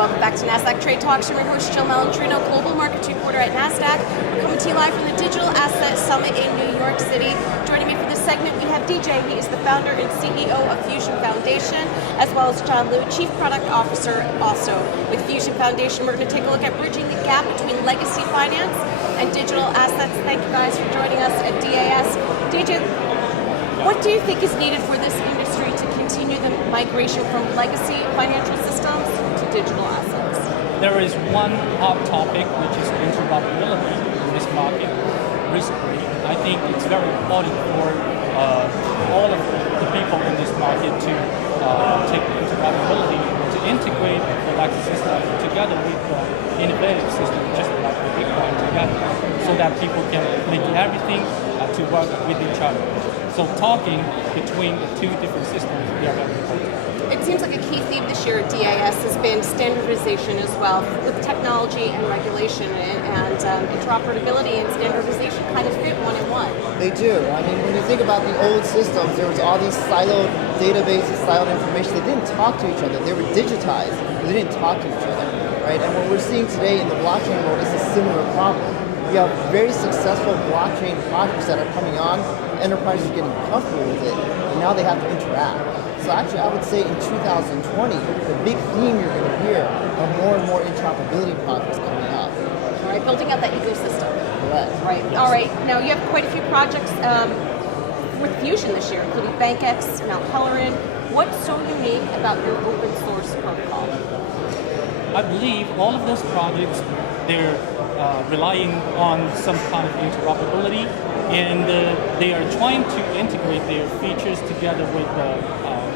Welcome back to Nasdaq Trade Talks. I'm your host, Jill Malantrino, Global Markets Reporter at Nasdaq. We're coming to you live from the Digital Asset Summit in New York City. Joining me for this segment, we have DJ. He is the founder and CEO of Fusion Foundation, as well as John Liu, Chief Product Officer also with Fusion Foundation. We're going to take a look at bridging the gap between legacy finance and digital assets. Thank you guys for joining us at DAS. DJ, what do you think is needed for this industry to continue the migration from legacy financial systems to digital assets? There is one hot topic, which is interoperability in this market recently. I think it's very important for all of the people in this market to take interoperability, to integrate the legacy system together with the innovative system, just like the Bitcoin together, so that people can link everything to work with each other. So talking between the two different systems, they are very important. It seems like a key theme this year at DAS has been standardization as well, with technology and regulation, and interoperability and standardization kind of fit one in one. They do. I mean, when you think about the old systems, there was all these siloed databases, siloed information. They didn't talk to each other. They were digitized, but they didn't talk to each other, right? And what we're seeing today in the blockchain world is a similar problem. We have very successful blockchain projects that are coming on. Enterprises are getting comfortable with it, and now they have to interact. So actually, I would say in 2020, the big theme you're going to hear are more and more interoperability projects coming up. All right, building out that ecosystem. Correct. Right. Yes. All right. Now you have quite a few projects with Fusion this year, including BankX, now Colorin. What's so unique about your open source protocol? I believe all of those projects, they're relying on some kind of interoperability, and they are trying to integrate their features together with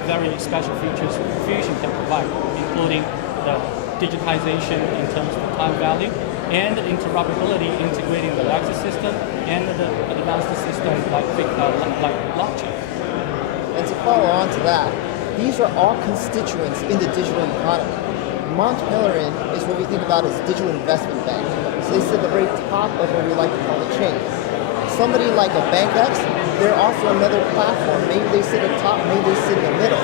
very special features Fusion can provide, including the digitization in terms of the time value, and interoperability integrating the legacy system and the advanced system like blockchain. And to follow on to that, these are all constituents in the digital economy. Mont Pelerin is what we think about as digital investment bank. So they sit at the very top of what we like to call the chain. Somebody like a BankX, they're also another platform. Maybe they sit at the top, maybe they sit in the middle.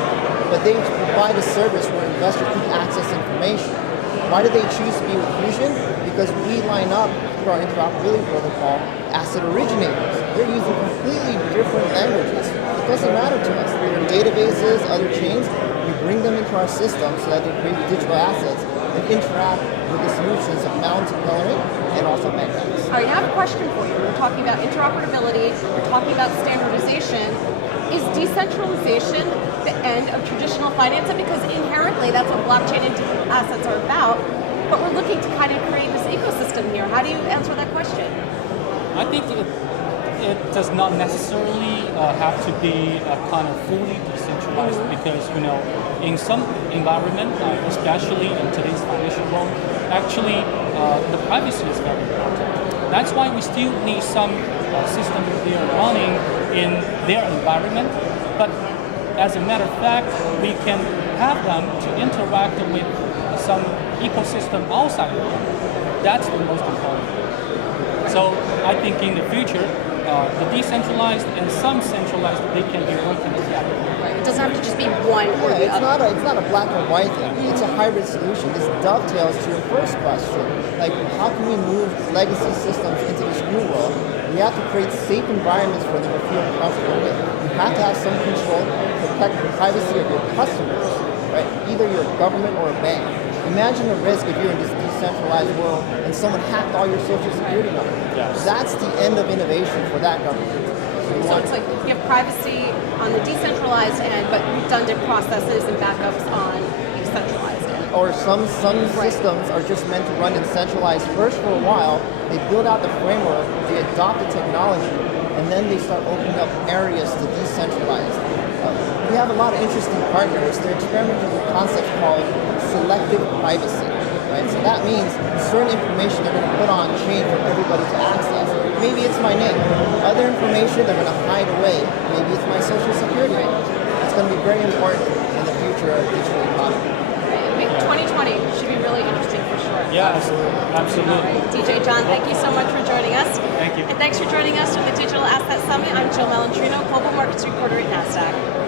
But they provide a service where investors can access information. Why do they choose to be with Fusion? Because we line up through our interoperability protocol asset originators. They're using completely different languages. It doesn't matter to us. They're databases, other chains. We bring them into our system so that they create digital assets and interact with the solutions of Mount Pelerin and also BankX. All right, I have a question for you. We're talking about interoperability, we're talking about standardization. Is decentralization the end of traditional finance? Because inherently that's what blockchain and digital assets are about, but we're looking to kind of create this ecosystem here. How do you answer that question? I think it does not necessarily have to be kind of fully decentralized, because in some environment, especially in today's financial world, actually the privacy is very important. That's why we still need some systems they are running in their environment, but as a matter of fact, we can have them to interact with some ecosystem outside of them. That's the most important. So I think in the future, the decentralized and some centralized, they can be working together. Right. It doesn't have to just be one or the it's other. not a black or white thing. It's a hybrid solution. This dovetails to your first question. Like, how can we move legacy systems into this new world? We have to create safe environments for them to feel comfortable with. You have to have some control to protect the privacy of your customers, right? Either you're a government or a bank. Imagine the risk if you're in this decentralized world and someone hacked all your social security number. Yes. That's the end of innovation for that government. So it's like you have privacy on the decentralized end, but redundant processes and backups on the centralized end. Or some systems are just meant to run in centralized first for a while. They build out the framework, they adopt the technology, and then they start opening up areas to decentralize. We have a lot of interesting partners. They're experimenting with concepts called selective privacy. Right? So that means certain information they're going to put on chain for everybody to access. Maybe it's my name. Other information they're going to hide away. Maybe it's my social security number. It's going to be very important in the future of digital economy. 2020 should be really interesting for sure. Yeah, absolutely. All right. DJ John, thank you so much for joining us. Thank you. And thanks for joining us for the Digital Asset Summit. I'm Jill Malantrino, Global Markets Reporter at Nasdaq.